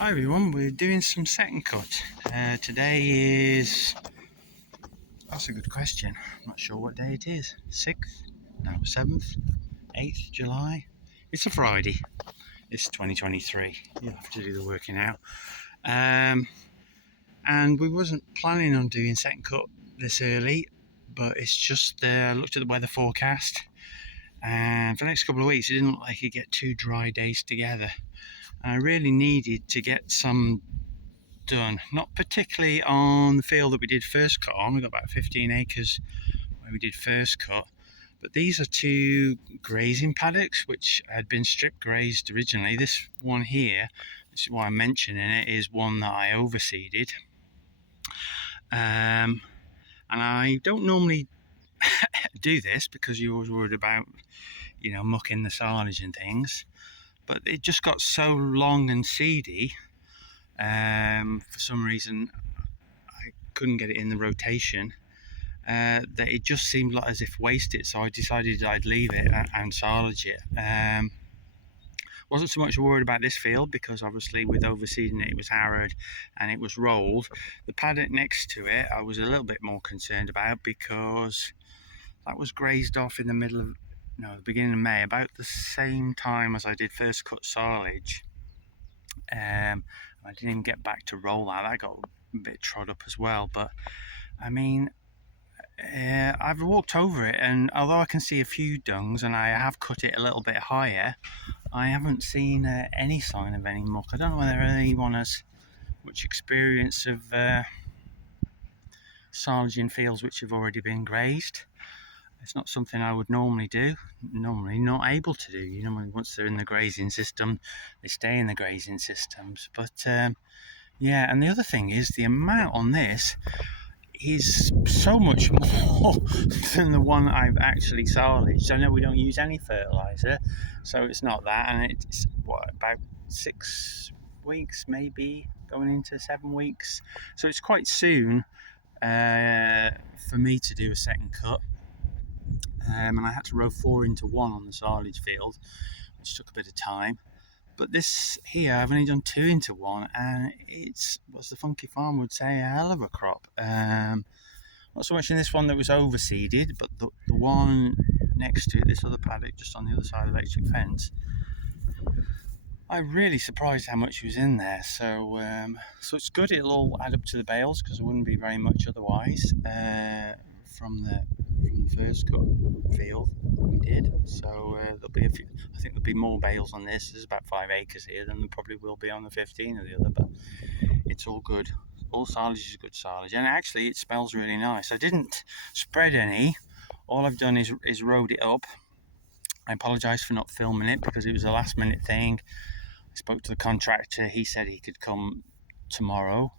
Hi everyone, we're doing some second cut. Today is, that's a good question, I'm not sure what day it is, 6th, no 7th, 8th July, it's a Friday, it's 2023, you'll have to do the working out. And we wasn't planning on doing second cut this early, but it's just, I looked at the weather forecast, and for the next couple of weeks it didn't look like it'd get 2 dry days together. And I really needed to get some done, not particularly on the field that we did first cut on. We got about 15 acres where we did first cut, but these are 2 grazing paddocks which had been strip grazed originally. This one here, this is why I'm mentioning it, is one that I overseeded, and I don't normally do this because you're always worried about, you know, mucking the silage and things, but it just got so long and seedy. For some reason I couldn't get it in the rotation, that it just seemed like as if wasted, so I decided I'd leave it and silage it. Wasn't so much worried about this field because obviously with overseeding it was harrowed and it was rolled. The paddock next to it I was a little bit more concerned about because that was grazed off in the middle of, no, the beginning of May, about the same time as I did first cut silage. I didn't even get back to roll that. I got a bit trod up as well, but I mean, I've walked over it, and although I can see a few dungs and I have cut it a little bit higher, I haven't seen any sign of any muck. I don't know whether anyone has much experience of silaging fields which have already been grazed. It's not something I would normally do, normally not able to do. You know, once they're in the grazing system, they stay in the grazing systems. But yeah, and the other thing is the amount on this is so much more than the one I've actually silaged. I know we don't use any fertilizer, so it's not that, and it's what, about 6 weeks, maybe going into 7 weeks. So it's quite soon for me to do a second cut. And I had to row 4 into 1 on the silage field, which took a bit of time. But this here, I've only done 2 into 1, and it's, as the funky farm would say, a hell of a crop. Not so much in this one that was overseeded, but the one next to it, this other paddock just on the other side of the electric fence, I'm really surprised how much was in there. So it's good. It'll all add up to the bales because there wouldn't be very much otherwise from the first cut field that we did. So there'll be a few, I think there'll be more bales on this. There's about 5 acres here than there probably will be on the 15 of the other, but it's all good. All silage is good silage, and actually it smells really nice. I didn't spread any. All I've done is rode it up. I apologise for not filming it because it was a last minute thing. I spoke to the contractor. He said he could come tomorrow,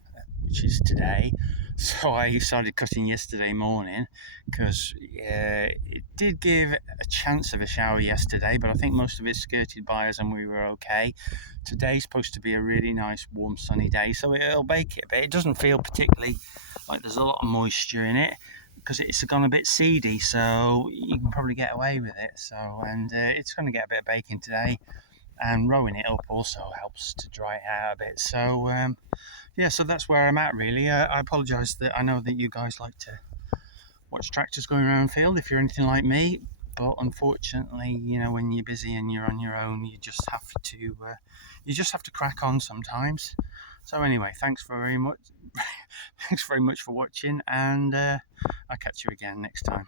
which is today. So I started cutting yesterday morning because it did give a chance of a shower yesterday, but I think most of it skirted by us and we were okay. Today's supposed to be a really nice warm sunny day, so it'll bake it, but it doesn't feel particularly like there's a lot of moisture in it because it's gone a bit seedy, so you can probably get away with it. So, and it's going to get a bit of baking today, and rowing it up also helps to dry it out a bit. So yeah, so that's where I'm at really. I apologise that I know that you guys like to watch tractors going around the field if you're anything like me, but unfortunately, you know, when you're busy and you're on your own, you just have to crack on sometimes. So anyway, thanks very much for watching, and I'll catch you again next time.